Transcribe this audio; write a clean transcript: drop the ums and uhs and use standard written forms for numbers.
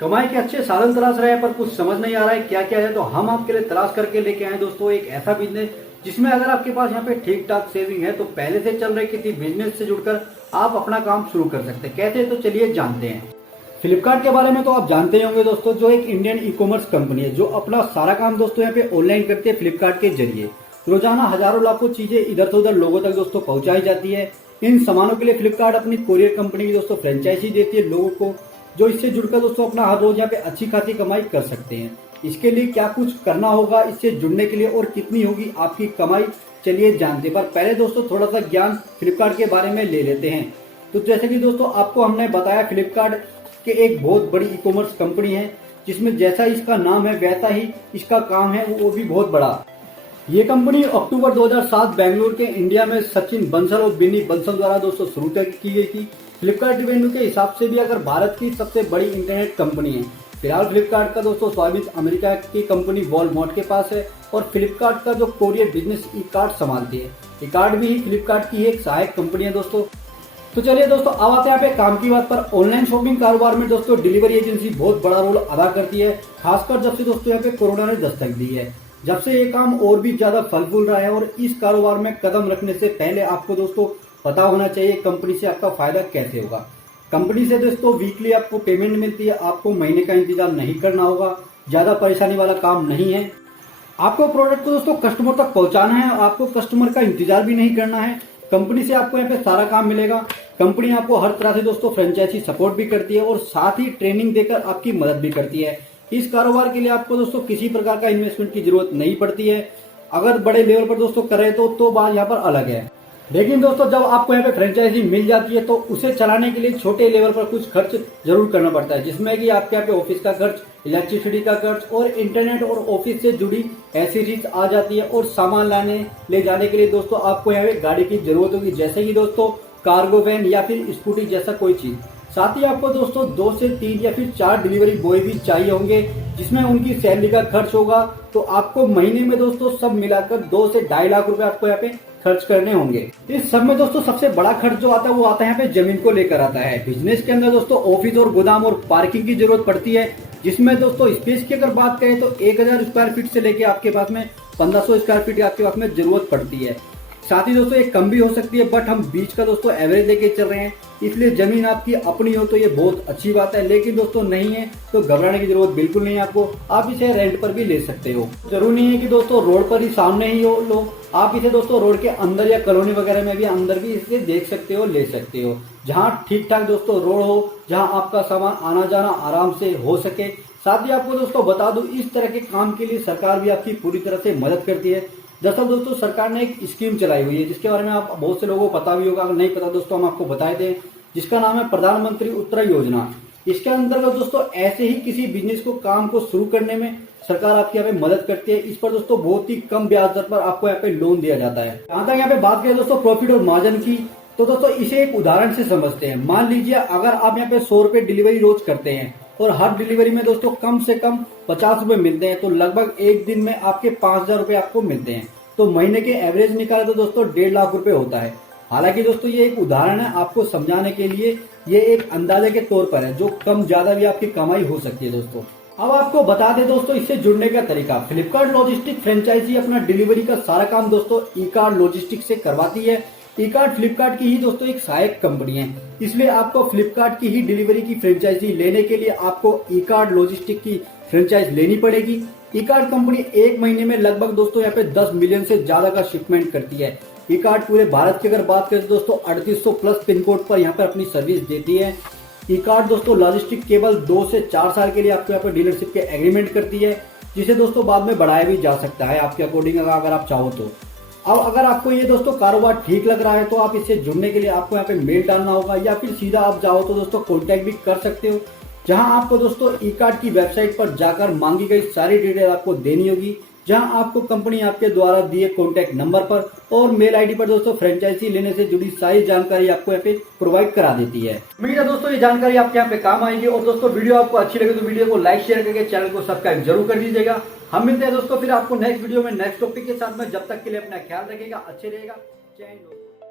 कमाई के अच्छे साधन तलाश रहे हैं पर कुछ समझ नहीं आ रहा है क्या क्या है, तो हम आपके लिए तलाश करके लेके आए दोस्तों एक ऐसा बिजनेस जिसमें अगर आपके पास यहाँ पे ठीक ठाक सेविंग है तो पहले से चल रहे किसी बिजनेस से जुड़कर आप अपना काम शुरू कर सकते हैं। कैसे, तो चलिए जानते हैं। फ्लिपकार्ट के बारे में तो आप जानते ही होंगे दोस्तों, जो एक इंडियन ई कॉमर्स कंपनी है जो अपना सारा काम दोस्तों यहाँ पे ऑनलाइन करते हैं फ्लिपकार्ट के जरिए। रोजाना हजारों लाखों चीजें इधर से उधर लोगों तक दोस्तों पहुंचाई जाती है। इन सामानों के लिए फ्लिपकार्ट अपनी कोरियर कंपनी की दोस्तों फ्रेंचाइजी देती है लोगों को, जो इससे जुड़कर दोस्तों अपना हर रोज यहाँ पे अच्छी खासी कमाई कर सकते हैं। इसके लिए क्या कुछ करना होगा इससे जुड़ने के लिए और कितनी होगी आपकी कमाई, चलिए जानते हैं। पर पहले दोस्तों थोड़ा सा ज्ञान फ्लिपकार्ट के बारे में ले लेते हैं। तो जैसे कि दोस्तों आपको हमने बताया, फ्लिपकार्ट के एक बहुत बड़ी ई कॉमर्स कंपनी है जिसमें जैसा इसका नाम है वैसा ही इसका काम है, वो भी बहुत बड़ा। ये कंपनी अक्टूबर 2007 बेंगलुरु के इंडिया में सचिन बंसल और बिनी बंसल द्वारा दोस्तों शुरू की गई थी। फ्लिपकार्ट रेवेन्यू के हिसाब से भी अगर भारत की सबसे बड़ी इंटरनेट कंपनी है। फिलहाल फ्लिपकार्ट का दोस्तों स्वामित्व अमेरिका की कंपनी वॉलमार्ट के पास है और फ्लिपकार्ट का जो कोरियर बिजनेस ई कार्ट संभालती है। ई कार्ट भी फ्लिपकार्ट की एक सहायक कंपनी है दोस्तों। तो चलिए दोस्तों अब आते हैं यहाँ पे काम की बात पर। ऑनलाइन शॉपिंग कारोबार में दोस्तों डिलीवरी एजेंसी बहुत बड़ा रोल अदा करती है, खासकर जब से दोस्तों यहाँ पे कोरोना ने दस्तक दी है। जब से ये काम और भी ज्यादा फल फूल रहा है और इस कारोबार में कदम रखने से पहले आपको दोस्तों पता होना चाहिए कंपनी से आपका फायदा कैसे होगा। कंपनी से दोस्तों वीकली आपको पेमेंट मिलती है, आपको महीने का इंतजार नहीं करना होगा, ज्यादा परेशानी वाला काम नहीं है। आपको प्रोडक्ट को दोस्तों कस्टमर तक पहुंचाना है, आपको कस्टमर का इंतजार भी नहीं करना है। कंपनी से आपको यहाँ पे सारा काम मिलेगा। कंपनी आपको हर तरह से दोस्तों फ्रेंचाइजी सपोर्ट भी करती है और साथ ही ट्रेनिंग देकर आपकी मदद भी करती है। इस कारोबार के लिए आपको दोस्तों किसी प्रकार का इन्वेस्टमेंट की जरूरत नहीं पड़ती है। अगर बड़े लेवल पर दोस्तों करें तो बात यहाँ पर अलग है। लेकिन दोस्तों जब आपको यहाँ पे फ्रेंचाइजी मिल जाती है तो उसे चलाने के लिए छोटे लेवल पर कुछ खर्च जरूर करना पड़ता है, जिसमें कि आपके यहाँ पे ऑफिस का खर्च, इलेक्ट्रिसिटी का खर्च और इंटरनेट और ऑफिस से जुड़ी ऐसी चीज आ जाती है। और सामान लाने ले जाने के लिए दोस्तों आपको यहाँ पे गाड़ी की जरूरत होगी, जैसे कि दोस्तों कार्गो वैन या फिर स्कूटी जैसा कोई चीज। साथ ही आपको दोस्तों 2 से 3 या फिर 4 डिलीवरी बॉय भी चाहिए होंगे, जिसमें उनकी सैलरी का खर्च होगा। तो आपको महीने में दोस्तों सब मिलाकर 2 से 2.5 लाख रुपए आपको यहाँ पे खर्च करने होंगे। इस सब में दोस्तों सबसे बड़ा खर्च जो आता है वो आता है यहाँ पे जमीन को लेकर आता है। बिजनेस के अंदर दोस्तों ऑफिस और गोदाम और पार्किंग की जरूरत पड़ती है, जिसमें दोस्तों स्पेस की अगर बात करें तो 1000 स्क्वायर फीट से लेके आपके पास में 1500 स्क्वायर फीट आपके पास में जरूरत पड़ती है। साथ ही दोस्तों एक कम भी हो सकती है, बट हम बीच का दोस्तों एवरेज लेके चल रहे हैं, इसलिए जमीन आपकी अपनी हो तो ये बहुत अच्छी बात है। लेकिन दोस्तों नहीं है तो घबराने की जरूरत बिल्कुल नहीं है आपको, आप इसे रेंट पर भी ले सकते हो। जरूरी नहीं है कि दोस्तों रोड पर ही सामने ही हो लो, आप इसे दोस्तों रोड के अंदर या कॉलोनी वगैरह में भी अंदर भी इसे देख सकते हो, ले सकते हो, जहाँ ठीक ठाक दोस्तों रोड हो, जहाँ आपका सामान आना जाना आराम से हो सके। साथ ही आपको दोस्तों बता दूं, इस तरह के काम के लिए सरकार भी आपकी पूरी तरह से मदद करती है। दरअसल दोस्तों सरकार ने एक स्कीम चलाई हुई है जिसके बारे में आप बहुत से लोगों को पता भी होगा, अगर नहीं पता दोस्तों हम आपको बताए दें, जिसका नाम है प्रधानमंत्री उत्तरा योजना। इसके अंतर्गत दोस्तों ऐसे ही किसी बिजनेस को काम को शुरू करने में सरकार आपकी यहाँ पे मदद करती है। इस पर दोस्तों बहुत ही कम ब्याज दर पर आपको यहाँ पे लोन दिया जाता है। जहां तक यहाँ पे बात करें दोस्तों प्रॉफिट और मार्जिन की, तो दोस्तों इसे एक उदाहरण से समझते हैं। मान लीजिए अगर आप यहाँ पे 100 रुपए डिलीवरी रोज करते हैं और हर डिलीवरी में दोस्तों कम से कम 50 रुपए मिलते हैं, तो लगभग एक दिन में आपके 5000 रुपए आपको मिलते हैं। तो महीने के एवरेज निकाले तो दोस्तों 1.5 लाख रुपए होता है। हालांकि दोस्तों ये एक उदाहरण है आपको समझाने के लिए, ये एक अंदाजे के तौर पर है, जो कम ज्यादा भी आपकी कमाई हो सकती है दोस्तों। अब आपको बता दें दोस्तों इससे जुड़ने का तरीका। फ्लिपकार्ट लॉजिस्टिक फ्रेंचाइजी अपना डिलीवरी का सारा काम दोस्तों ई कार्ट लॉजिस्टिक से करवाती है। ई कार्ट फ्लिपकार्ट की ही दोस्तों एक सहायक कंपनी है, इसलिए आपको फ्लिपकार्ट की ही डिलीवरी की फ्रेंचाइजी लेने के लिए आपको ई कार्ट लॉजिस्टिक की फ्रेंचाइज लेनी पड़ेगी। ई कार्ट कंपनी एक महीने में लगभग दोस्तों यहाँ पे 10 मिलियन से ज्यादा का शिपमेंट करती है। ई कार्ट पूरे भारत की अगर बात करें तो दोस्तों 3800 प्लस पिन कोड पर यहाँ पर अपनी सर्विस देती है। ई कार्ट दोस्तों लॉजिस्टिक केवल 2 से 4 साल के लिए आपको यहाँ पर डीलरशिप के एग्रीमेंट करती है, जिसे दोस्तों बाद में बढ़ाया भी जा सकता है आपके अकॉर्डिंग अगर आप चाहो तो। अब अगर आपको ये दोस्तों कारोबार ठीक लग रहा है तो आप इससे जुड़ने के लिए आपको यहाँ पे मेल डालना होगा, या फिर सीधा आप चाहो तो दोस्तों कॉन्टैक्ट भी कर सकते हो, जहां आपको दोस्तों ई कार्ट की वेबसाइट पर जाकर मांगी गई सारी डिटेल आपको देनी होगी, जहां आपको कंपनी आपके द्वारा दिए कॉन्टैक्ट नंबर पर और मेल आईडी पर दोस्तों फ्रेंचाइजी लेने से जुड़ी सारी जानकारी आपको यहाँ पे प्रोवाइड करा देती है। उम्मीद है दोस्तों ये जानकारी आपके यहाँ पे काम आएगी। और दोस्तों वीडियो आपको अच्छी लगे तो वीडियो को लाइक शेयर करके चैनल को सब्सक्राइब जरूर कर दीजिएगा। हम मिलते हैं दोस्तों फिर आपको नेक्स्ट वीडियो में नेक्स्ट टॉपिक के साथ में। जब तक के लिए अपना ख्याल रखिएगा, अच्छे रहेगा। जय हिंद।